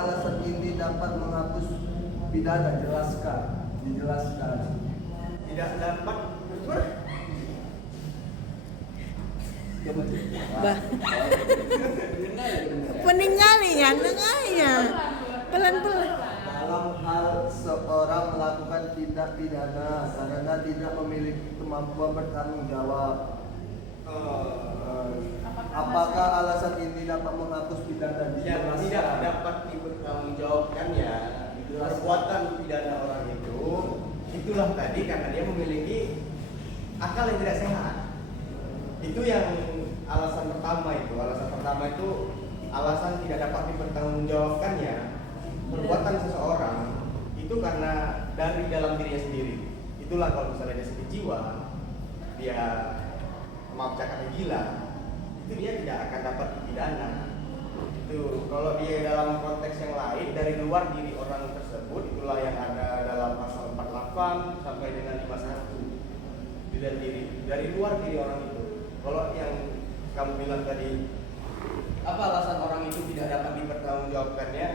Alasan ini dapat menghapus pidana, dijelaskan. Tidak dapat Bah. Peninggalinnya, nengahnya. Pelan-pelan. Dalam hal seorang melakukan tindak pidana karena tidak memiliki kemampuan bertanggung jawab. Apakah alasan ini dapat menghapus pidana? yang tidak dapat dipertanggungjawabkannya perbuatan pidana orang itu, itulah tadi karena dia memiliki akal yang tidak sehat. Itu yang alasan pertama itu. Alasan pertama itu alasan tidak dapat dipertanggungjawabkannya perbuatan seseorang itu karena dari dalam dirinya sendiri. Itulah kalau misalnya dia sakit jiwa, dia maaf cakapnya gila, itu dia tidak akan dapat dipidana. Itu kalau dia dalam konteks yang lain dari luar diri orang tersebut, itulah yang ada dalam pasal 48 sampai dengan 51. Dari luar diri orang itu. Kalau yang kamu bilang tadi, apa alasan orang itu tidak dapat dipertanggungjawabkannya,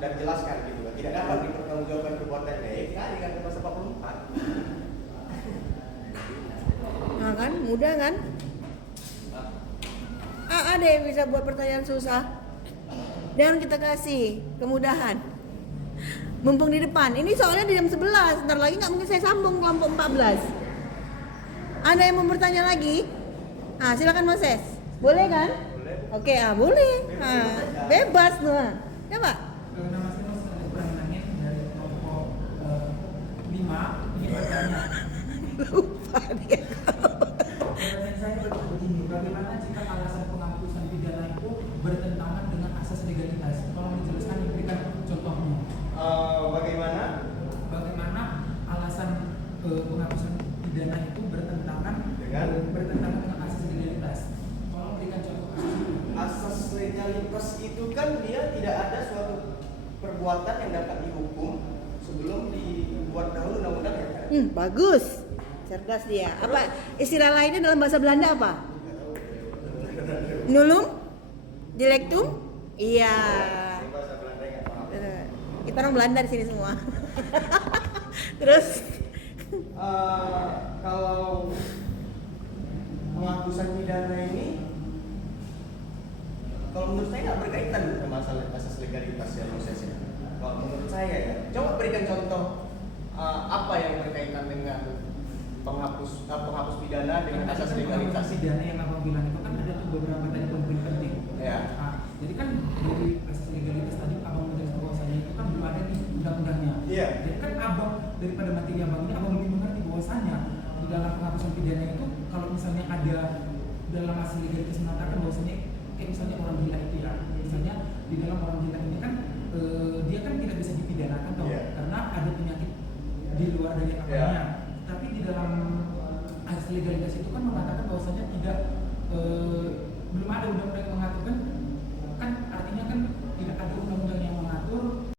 dan jelaskan gitu kan, tidak dapat dipertanggungjawabkan perbuatannya, tadi kan pasal 44. Nah kan, mudah kan? Ada yang bisa buat pertanyaan susah. Dan kita kasih kemudahan. Mumpung di depan. Ini soalnya di jam 11. Ntar lagi nggak mungkin saya sambung kelompok 14. Ada yang mau bertanya lagi? Silakan Mas Ses. Boleh kan? Boleh. Oke, boleh. Bebas tuh. Coba. Nama saya Mas Ibrahim Nangin dari kelompok 5. Ingin bertanya. Lupa dia. Pertanyaan saya begini, bagaimana jika alasan penghapusan pidana itu bertentangan dengan asas legalitas? Tolong dijelaskan, diberikan contohnya. Bagaimana? Bagaimana alasan penghapusan pidana itu bertentangan dengan asas legalitas? Tolong berikan contoh kasus itu. Asas legalitas itu kan dia tidak ada suatu perbuatan yang dapat dihukum sebelum dibuat dahulu undang-undang ya kan? Bagus. Cerdas dia. Apa istilah lainnya dalam bahasa Belanda apa? Nulum? Dialektum? Iya. Ini bahasa Belanda nggak paham. Kita orang Belanda di sini semua. Terus Kalau penghapusan pidana ini, kalau menurut saya nggak berkaitan dengan masalah asas legalitas ya prosesnya. Kalau menurut saya ya, coba berikan contoh apa yang berkaitan dengan penghapus pidana dengan asas legalitas. Pidana yang abang bilang itu kan ada tuh beberapa tadi poin penting. Ya. Jadi kan dari asas legalitas tadi abang menjelaskan bahwasanya itu kan belum ada di undang-undangnya. Iya. Jadi kan abang daripada materi abang ini abang lebih mengerti bahwasanya di dalam penghapusan pidana itu kalau misalnya ada dalam asas legalitas mengatakan bahwasanya kayak misalnya orang gila itu ya, misalnya di dalam orang gila ini kan dia kan tidak bisa dipidanakan toh karena ada penyakit di luar dari akalnya. Tapi di dalam asas legalitas itu kan mengatakan bahwasanya tidak belum ada undang-undang yang mengatur kan artinya kan tidak ada undang-undang yang mengatur